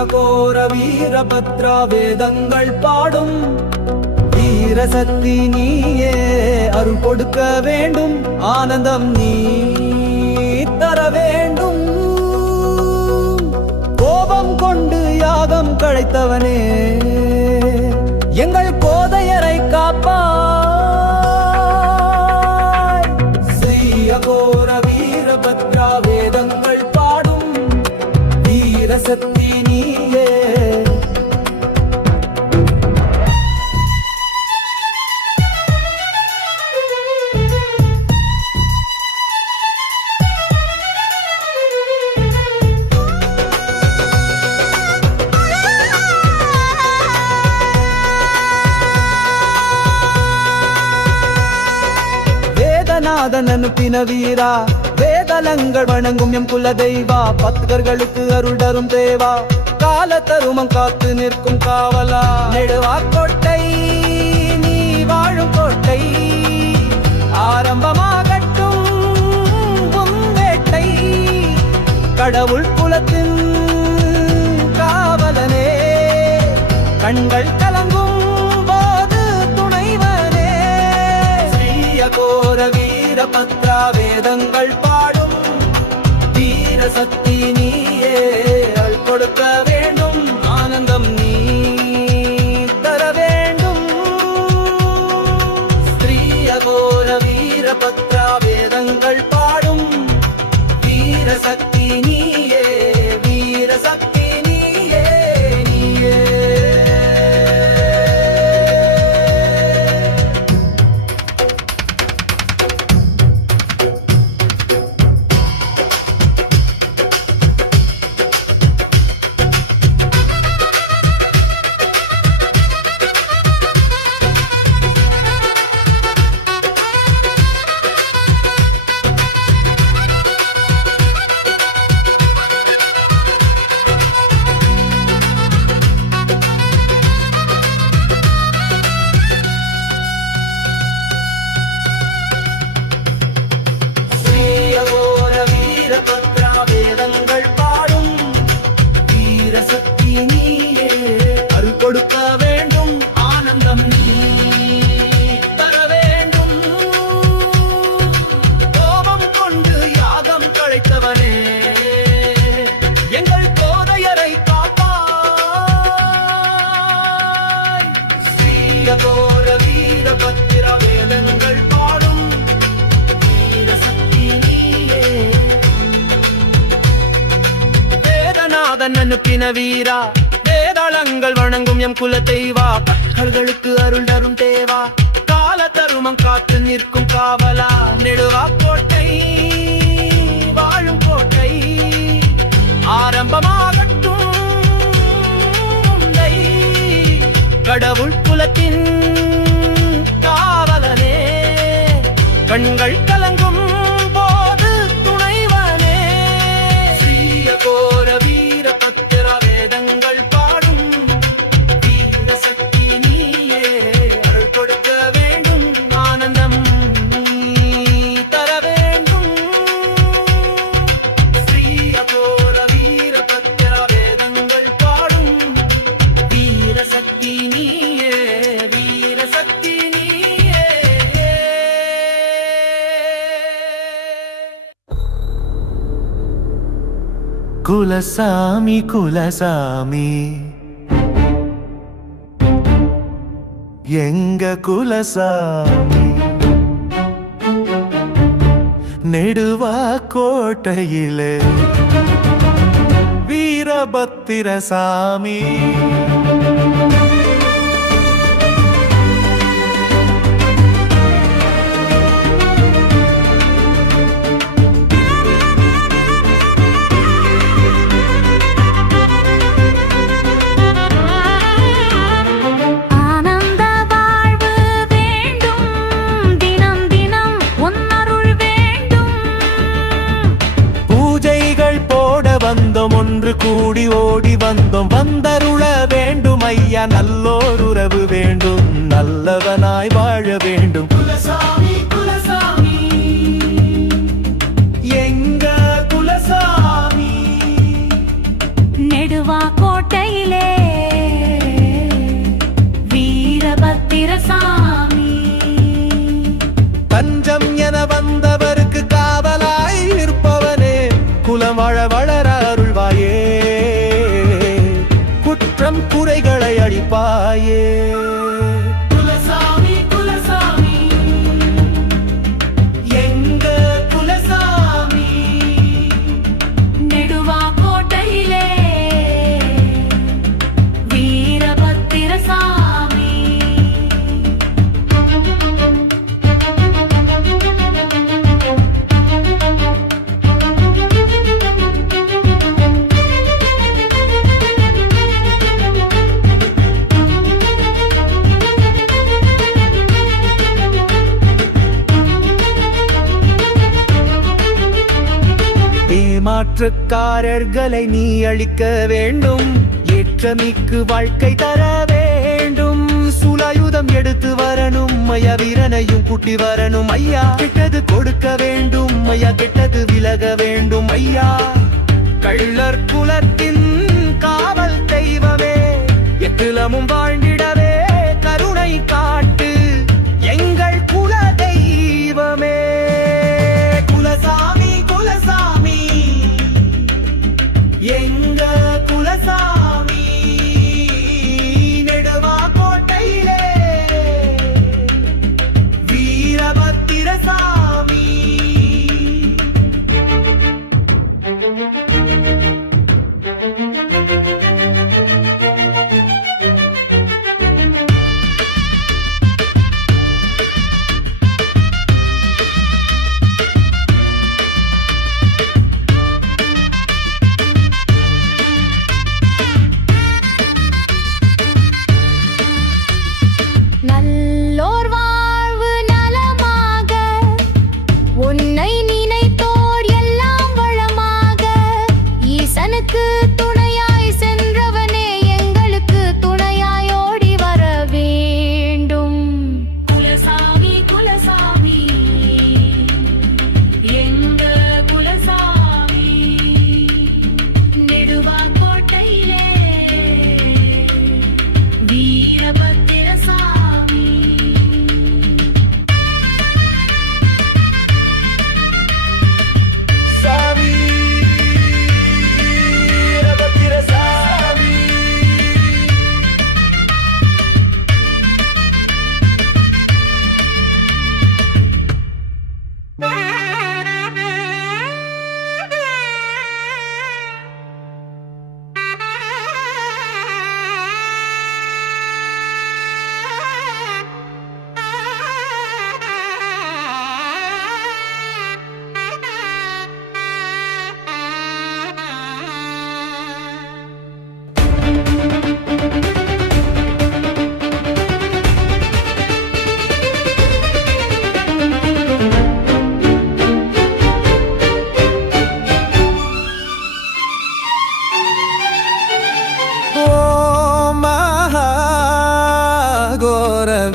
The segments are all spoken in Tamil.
அகோர வீரபத்ரா வேதங்கள் பாடும் வீரசக்தி நீயே அருள் கொடுக்க வேண்டும் ஆனந்தம் நீ தர வேண்டும் கோபம் கொண்டு யாகம் களைத்தவனே எங்கள் கோதையரை காப்பாய் ஸ்ரீ அகோர வீரபத்ரா வேதங்கள் பாடும் வீரசக்தி அனுப்பின வீரா வேதலங்கள் வணங்கும் எம் குல தெய்வா பக்தர்களுக்கு அருள் தரும் தேவா கால தருமம் காத்து நிற்கும் காவலா நெடுவா கோட்டை நீ வாழும் கோட்டை ஆரம்பமாகட்டும் வேட்டை கடவுள் குலத்தின் காவலனே கண்கள் கலங்கும் போது துணைவனே ஸ்ரீயகோர வீரபத்ரா வேதங்கள் பாடும் வீரசக்தி நீயே அருள் கொடுக்க வேண்டும் ஆனந்தம் நீ தர வேண்டும் ஸ்ரீயகோர வீரபத்ரா வேதங்கள் பாடும் வீரசக்தி நீயே வீரசக்தி கொடுக்க வேண்டும் ஆனந்தம் நீ தர வேண்டும் கோபம் கொண்டு யாகம் களைத்தவனே எங்கள் கோதையரை காப்பாய் ஸ்ரீயகோர வீரபத்ரா வேதங்கள் பாடும் வீரசக்தி நீயே வேதநாதன் அனுப்பின வீரா வேதாளங்கள் வணங்கும் எம் குல தெய்வா பக்தர்களுக்கு அருள் தரும் தேவா கால தருமம் காத்து நிற்கும் காவலா நெடுவா கோட்டை வாழும் கோட்டை ஆரம்பமாகட்டும் கடவுள் குலத்தின் காவலனே கண்கள் கலங்கும் போது துணைவனே ஸ்ரீயகோர வீரபத்ரா வேதங்கள் குலசாமி குலசாமி எங்க குலசாமி நெடுவா கோட்டையிலே வீரபத்திரசாமி ஒன்று கூடி ஓடி வந்தோம் வந்தருள வேண்டும் ஐயா நல்லோர் உறவு வேண்டும் நல்லவனாய் வாழ வேண்டும் குலசாமி குலசாமி நலம் வாழ வளர அருள்வாயே, குற்றம் குறைகளை அழிப்பாயே. குலசாமி குலசாமி எங்க குலசாமி, நெடுவா கோட்டையிலே வீரபத்திரசாமி. ஏமாற்றுக்காரர்களை நீ அழிக்க வேண்டும், ஏற்றமிக்கு வாழ்க்கை தர வேண்டும். சூலாயுதம் எடுத்து வரணும் ஐயா, வீரனையும் கூட்டி வரணும் ஐயா. கெட்டது கொடுக்க வேண்டும் ஐயா, கெட்டது விலக வேண்டும் ஐயா. கள்ளர் குலத்தின் காவல் தெய்வமே, எக்குலமும் வாழ்ந்திடவே கருணை காட்டு எங்கள் குல தெய்வமே. குலசாமி குலசாமி எங்க குலசாமி, நெடுவா கோட்டையிலே வீரபத்திரசாமி. நல்லோர் வாழ்வு நலமாக, உன்னை நினைத்தோர் எல்லாம் வளமாக. ஈசனுக்கு துணையாய் சென்றவனே, எங்களுக்கு துணையாய் ஓடி வர வேண்டும். குலசாமி குலசாமி எங்க குலசாமி, நெடுவா கோட்டையிலே வீரபத்திரசாமி. சாமி வீரபத்திரசாமி.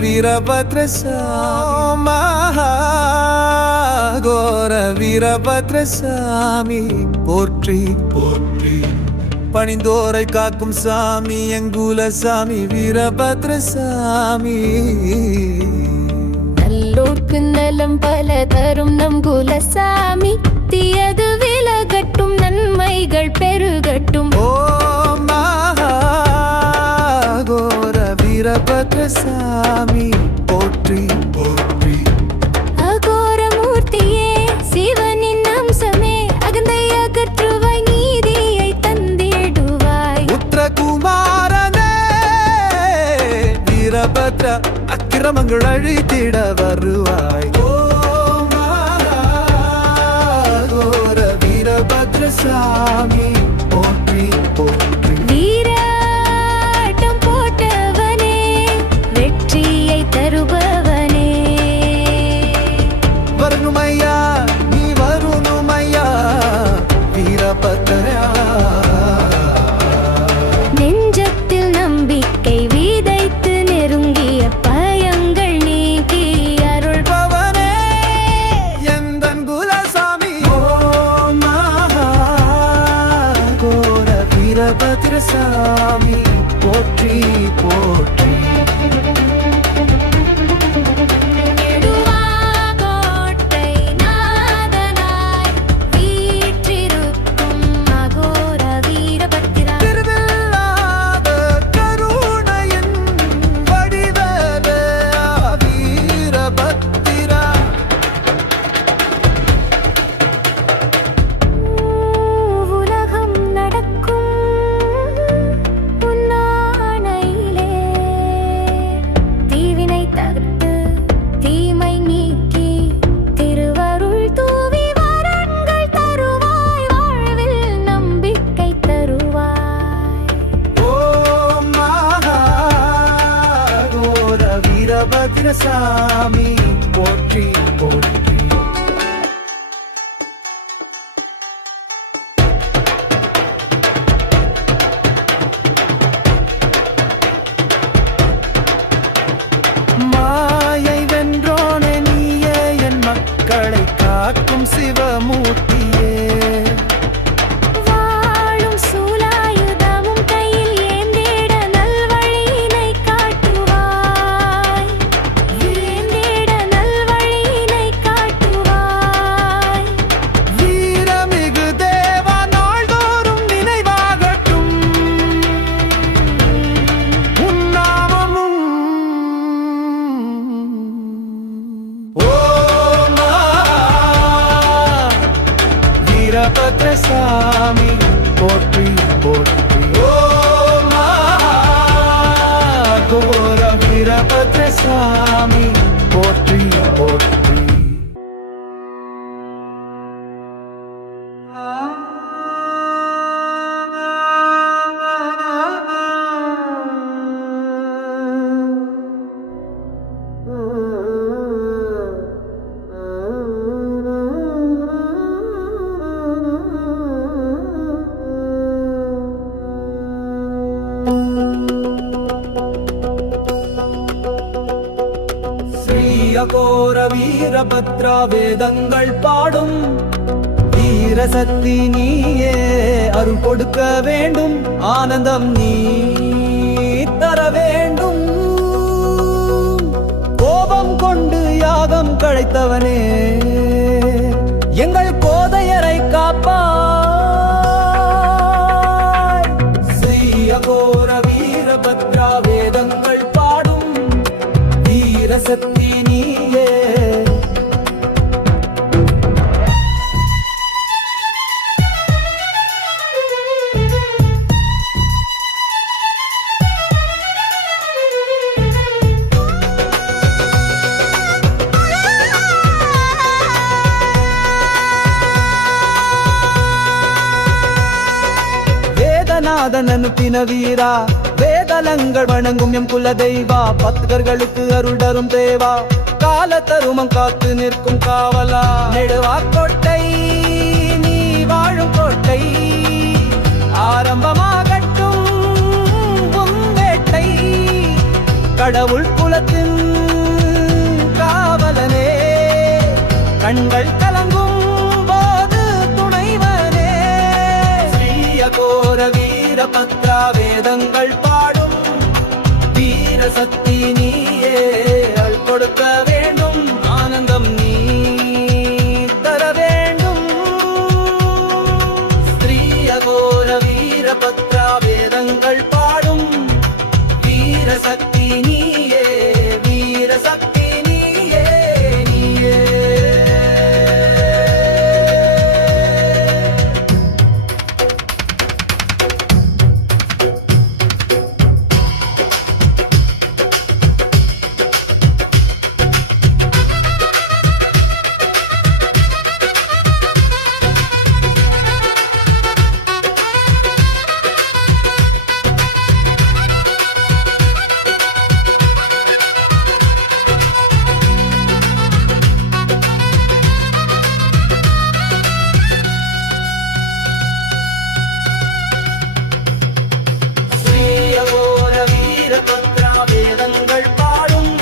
வீரபத்ரசாமி, கோர வீரபத்ரசாமி போற்றி போற்றி. பணிந்தோரை காக்கும் சாமி எங்குல சாமி வீரபத்ரசாமி. நல்லோர்க்கு நலம் பல தரும் நம் குலசாமி, தீயது விலகட்டும் நன்மைகள் பெருகட்டும். ஓம் கோர வீரபத்ரசாமி போற்றி போற்றி. அகோரமூர்த்தியே சிவனின் அம்சமே, அகந்தை அகற்றுவாய் நீதியை தந்திடுவாய். உத்திரகுமாரனே வீரபத்ர, அக்கிரமங்கள் அழித்திட வருவாய். ஓம் கோர வீரபத்ரசாமி போற்றி போற்றி. வீராட்டம் போட்டவனே, வெற்றியை தருபவனே. வரணுமையா நீ வரணுமையா வீரபத்ரா. நெஞ்சத்தில் நம்பிக்கை விதைத்து நெருங்கிய பயங்கள் நீக்கி அருள்பவனே. எந்தன் குலசாமி. ஓம் கோர வீரபத்ரசாமி போற்றி போற்றி. நெடுவா கோட்டை நாதனாய் வீற்றிருக்கும் வீரபத்ரசாமி போற்றி போற்றி. மாயை வென்றோனே நீயே என் மக்களை காக்கும் சிவமூர்த்தியே. வாழும் சூலாயுதமும் கையில் ஏந்திட நல்வழியினை காட்டுவாய். ஏந்திட நல்வழியினை காட்டுவாய். வீரமிகு தேவா நாள்தோறும் நினைவாகட்டும் உன் நாமமும். ஓம் வீரபத்ரசாமி போற்றி போற்றி. ஓம் கோர வீரபத்ரசாமி போற்றி போற்றி. ஸ்ரீயகோர வீரபத்ரா வேதங்கள் பாடும் வீரசக்தி நீயே அருள் கொடுக்க வேண்டும். ஆனந்தம் நீ தர வேண்டும். கோபம் கொண்டு யாகம் கழைத்தவனே எங்கள் கோதையரை காப்பாய். ஸ்ரீயகோர வீரபத்ரா வேதங்கள் பாடும் வீரசக்தி நீயே. வேதநாதன் அனுப்பின வீரா வேதலங்கள் வணங்கும் எம் குல தெய்வா. பக்தர்களுக்கு அருள் தரும் தேவா கால தருமம் காத்து நிற்கும் காவலா. நெடுவாக்கோட்டை நீ வாழும் கோட்டை ஆரம்பமாகட்டும் உன் வேட்டை. கடவுள் குலத்தின் காவலனே கண்கள் கலங்கும் போது துணைவனே. ஸ்ரீயகோர வீரபத்ரா வேதங்கள் பாடும் வீரசக்தி நீயே அருள் கொடுக்க வேண்டும். ஆனந்தம் நீ தர வேண்டும். ஸ்ரீயகோர வீரபத்ரா வேதங்கள் பாடும் வீரசக்தி நீயே வீரசக்தி நீயே நீயே. ஸ்ரீயகோர வீரபத்ரா வேதங்கள் பாடும்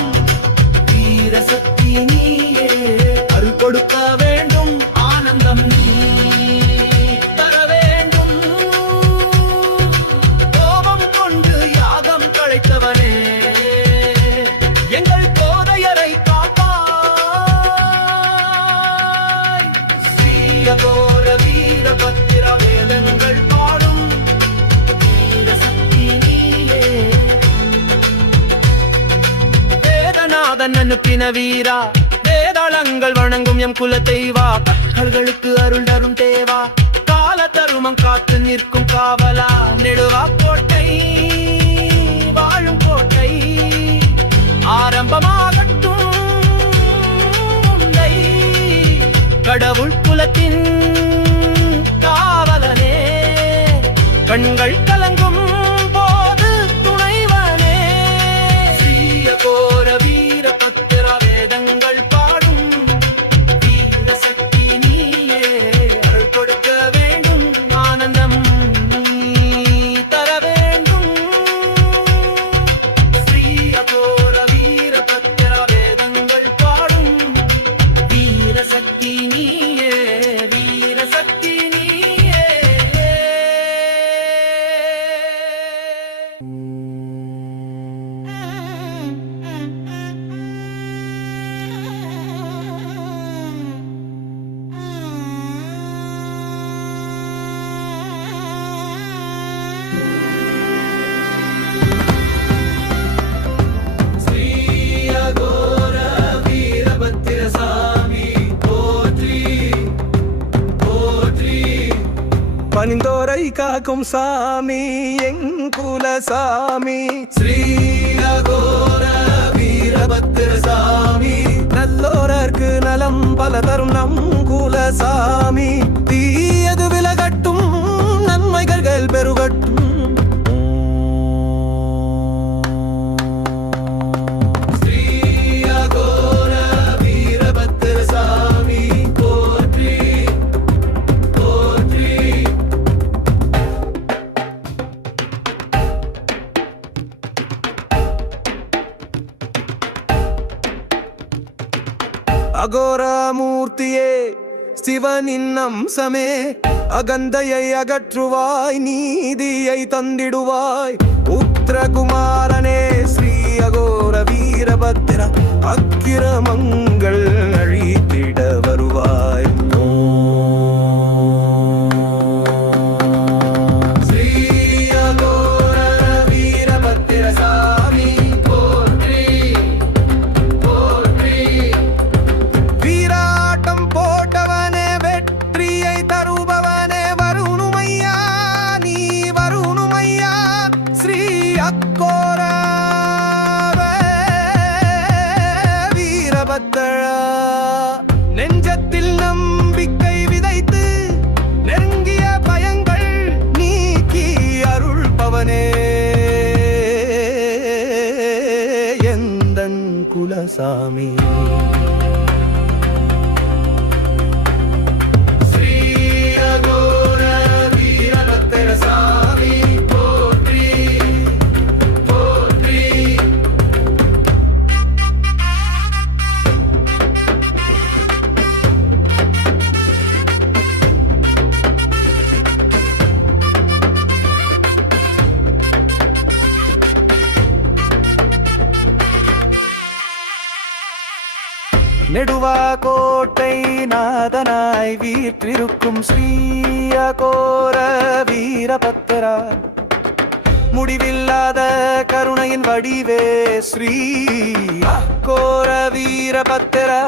வீரசக்தி நீயே அருள் கொடுக்க வேண்டும். ஆனந்தம் நீ தர வேண்டும். கோபம் கொண்டு யாகம் கழைத்தவனே எங்கள் கோதையரை காப்பாய். ஸ்ரீயகோர வீரபத்ரா வேதங்கள் பாடும் வீரசக்தி நீயே. வேதநாதன் அனுப்பின வீரா வேதாளங்கள் வணங்கும் எம் குல தெய்வா. பக்தர்களுக்கு அருள் தரும் தேவா கால தருமம் காத்து நிற்கும் காவலா. நெடுவாக்கோட்டை வாழும் கோட்டை ஆரம்பமாகட்டும் உன்னை. கடவுள் குலத்தின் காவலனே கண்கள் கலங்கும் போது துணைவனே. ஸ்ரீயகோர வீரபத்ரா காக்கும் சாமி எங்குல சாமி ஸ்ரீ அகோர வீரபத்திர சாமி நல்லோரர்க்கு நலம் பல தரும் நம் குல சாமி தீயது விலகட்டும் நன்மைகள் பெருகட்டும் ஸ்ரீ அகோர வீரபத்திர சாமி போற்றி போற்றி அகோரமூர்த்தியே சிவனின் அம்சமே அகந்தையை அகற்றுவாய் நீதியை தந்திடுவாய் உத்திரகுமாரனே ஸ்ரீ அகோர வீரபத்திர அக்கிரமங்கள் அழித்திட வருவாய் ஸ்ரீ அகோர வீரபத்திர சாமி போற்றி போற்றி வீராட்டம் போட்டவனே வெற்றியை தருபவனே வருணுமையா நீ வருணுமையா ஸ்ரீ அக்கோர வீரபத்திரா நெஞ்சத்தில் நம்பிக்கை விதைத்து நெருங்கிய பயங்கள் நீக்கி அருள்பவனே எந்தன் குலசாமி ஸ்ரீ அகோர வீரபத்திர சாமி போற்றி போற்றி நெடுவா கோட்டை நாதனாய் வீற்றிருக்கும் ஸ்ரீ அகோர வீரபத்திரா முடிவில்லாத கருணையின் வடிவே ஸ்ரீ அகோர வீரபத்திரா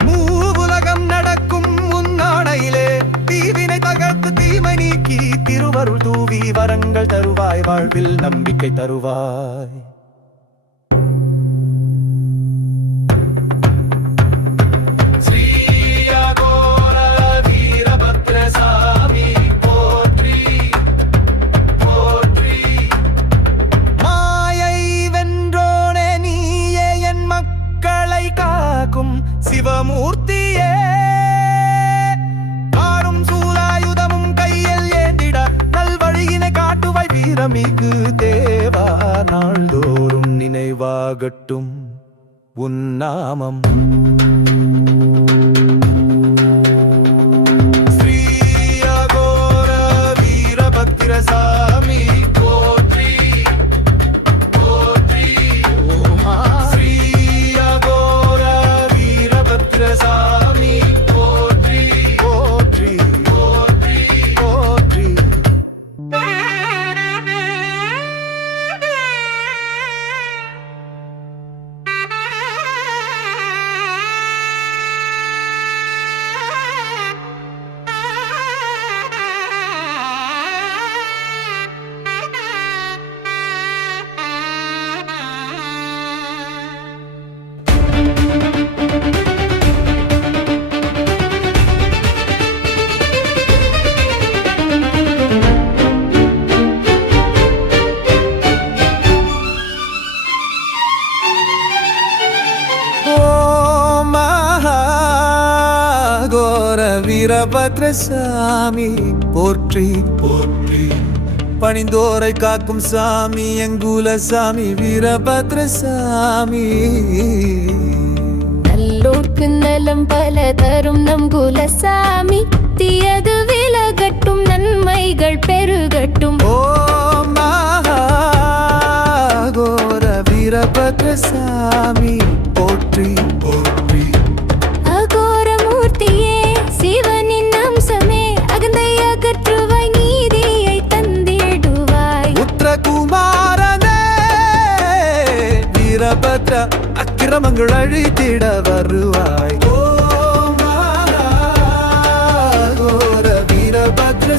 மூவுலகம் நடக்கும் முன்னாடையிலே தீவினை தகர்த்து தீமை நீக்கி திருவருள் தூவி வரங்கள் தருவாய் வாழ்வில் நம்பிக்கை தருவாய் ஸ்ரீ அகோர வீரபத்திர சாமி போற்றி போற்றி மாயை வென்றோனே நீயே என் மக்களை காக்கும் சிவமூர்த்தியே ஆடும் சூலாயுதமும் கையில் ஏந்திட நல்வழியினை காட்டுவாய் வீரமிகு தேவா நாள்தோறும் நினைவாகட்டும் உன் நாமம் ஸ்ரீ அகோர வீரபத்திர சாமி போற்றி போற்றி ஸ்ரீ அகோர வீரபத்திர சாமி போற்றி போற்றி போற்றி போற்றி வீரபத்ர சாமி போற்றி போற்றி பணிந்தோரை காக்கும் சாமி எங்குல சாமி வீரபத்ர சாமி நல்லோர்க்கு நலம் பல தரும் நம் குலசாமி தீயது விலகட்டும் நன்மைகள் பெருகட்டும் ஓம் மகாகோர வீரபத்ர சாமி போற்றி போற்றி அகோரமூர்த்தியே சிவனின் அம்சமே அகந்தை அகற்றுவாய் நீதியை தந்திடுவாய் உத்திரகுமாரனே வீரபத்ர அக்கிரமங்கள் அழித்திட வருவாய் ஓம் மகாகோர வீரபத்ர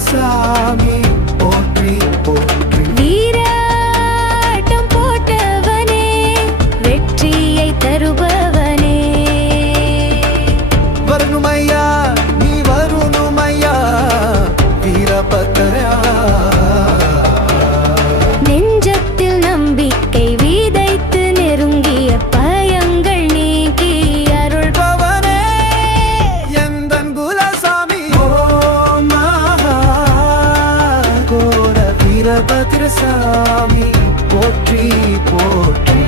வரணுமையா நீ வரணுமையா வீரபத்ரா நெஞ்சத்தில் நம்பிக்கை விதைத்து நெருங்கிய பயங்கள் நீக்கி அருள் பவனே எந்தன் குலசாமி ஓம் மகா கோர வீரபத்ர சாமி போற்றி போற்றி